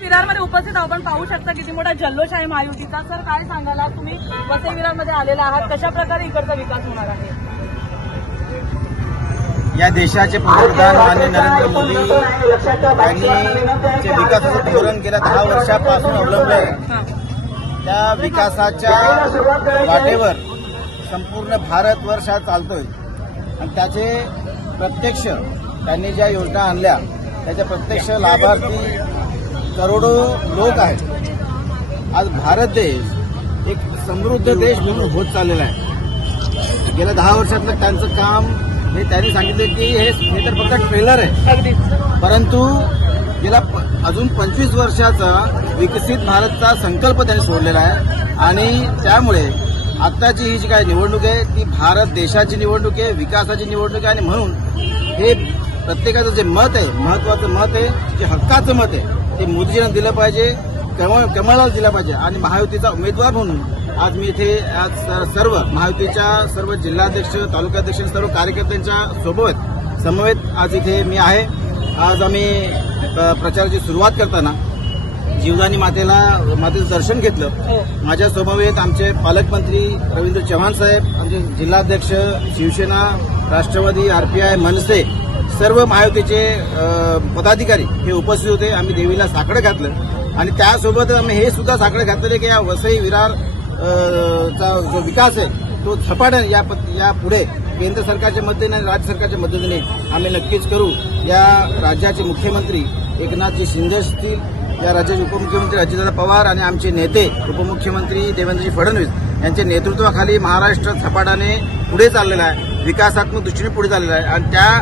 विरारमध्ये उपस्थित आपण पाहू शकता किती मोठा जल्लोष आहे महायुतीचा। सर काय सांगाल, तुम्ही वसई विरारमध्ये आलेला आहात, कशा प्रकारे इकडचा विकास होणार आहे? या देशाचे पंतप्रधान माननीय नरेंद्र मोदी यांनी जे विकासाचं धोरण गेल्या 10 वर्षापासून अवलंबलं आहे, त्या विकासाच्या वाटेवर संपूर्ण भारतवर्ष हा चालतोय आणि त्याचे प्रत्यक्ष त्यांनी ज्या योजना आणल्या त्याच्या प्रत्यक्ष लाभार्थी करोडो लोक आहेत। आज भारत देश एक समृद्ध देश म्हणून होत चाललेला आहे। गेल्या 10 वर्षातलं त्यांचं काम हे त्यांनी सांगितलं की हे तर फक्त ट्रेलर आहे, परंतु गेल्या अजून 25 वर्षाचा विकसित भारतचा संकल्प त्यांनी सोडलेला आहे आणि त्यामुळे आत्ताची ही जी काय निवडणूक आहे ती भारत देशाची निवडणूक आहे, विकासाची निवडणूक आहे आणि म्हणून हे प्रत्येकाचं जे मत आहे, महत्वाचं मत आहे, जे हक्काचं मत आहे ते मोदीजींना दिलं पाहिजे, कमळाला दिलं पाहिजे आणि महायुतीचा उमेदवार म्हणून आज मी इथे सर्व महायुतीच्या सर्व जिल्हाध्यक्ष, तालुकाध्यक्ष, सर्व कार्यकर्त्यांच्या समवेत आज इथे मी आहे। आज आम्ही प्रचाराची सुरुवात करताना जीवदानी मातेचं दर्शन घेतलं। माझ्या समवेत आमचे पालकमंत्री रवींद्र चव्हाण साहेब, आमचे जिल्हाध्यक्ष, शिवसेना, राष्ट्रवादी, आरपीआय, मनसे सर्व महायुतीचे पदाधिकारी हे उपस्थित होते। आम्ही देवीला साकडं घातलं आणि त्यासोबत आम्ही हे सुद्धा साकडं घातलेलं की या वसई विरार चा जो विकास आहे तो झपाट्याने या पुढे केंद्र सरकारच्या मदतीने आणि राज्य सरकारच्या मदतीने आम्ही नक्कीच करू। या राज्याचे मुख्यमंत्री एकनाथजी शिंदे असतील, या राज्याचे उपमुख्यमंत्री अजितदादा पवार आणि आमचे नेते उपमुख्यमंत्री देवेंद्रजी फडणवीस यांच्या नेतृत्वाखाली महाराष्ट्र झपाट्याने पुढे चाललेला आहे, विकासात्मक दृष्टीने पुढे चाललेला आहे आणि त्या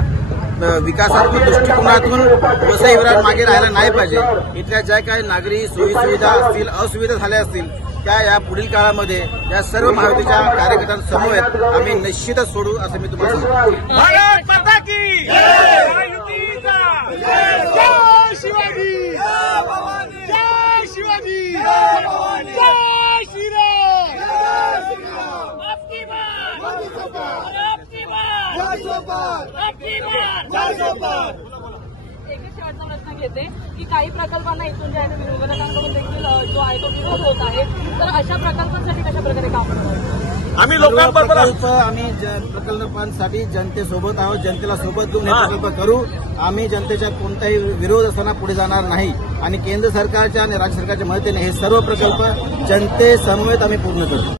विकासात्मक दृष्टिकोनातून वसई विरार मागे राहायला नाही पाहिजे। इथल्या ज्या काही नागरी सोयीसुविधा असतील, असुविधा झाल्या असतील त्या या पुढील काळामध्ये या सर्व महायुतीच्या कार्यकर्त्यांसमवेत आम्ही निश्चितच सोडू असं मी तुम्हाला सांगतो। भारत माता की जय, महायुतीचा जय, जय शिवाजी, जय भवानी, जय शिवाजी, जय भवानी, जय श्रीराम, जय श्रीराम, आपकी बात, आपकी बात, जय सोपान, आपकी बात, जय सोपान। एक शेवटचा प्रश्न घेते की काही प्रकल्पांना इथून जे आहे विरोधकांकडून देखील जो आहे तो विरोध होत आहे, तर अशा प्रकल्पांसाठी कशा प्रकारे काम करणार? आम्ही लोकांबरोबर आम्ही प्रकल्पांसाठी जनतेसोबत आहोत, जनतेला सोबत घेऊन हे प्रकल्प करू। आम्ही जनतेच्या कोणताही विरोध असताना पुढे जाणार नाही आणि केंद्र सरकारच्या आणि राज्य सरकारच्या मदतीने हे सर्व प्रकल्प जनतेसमवेत आम्ही पूर्ण करू।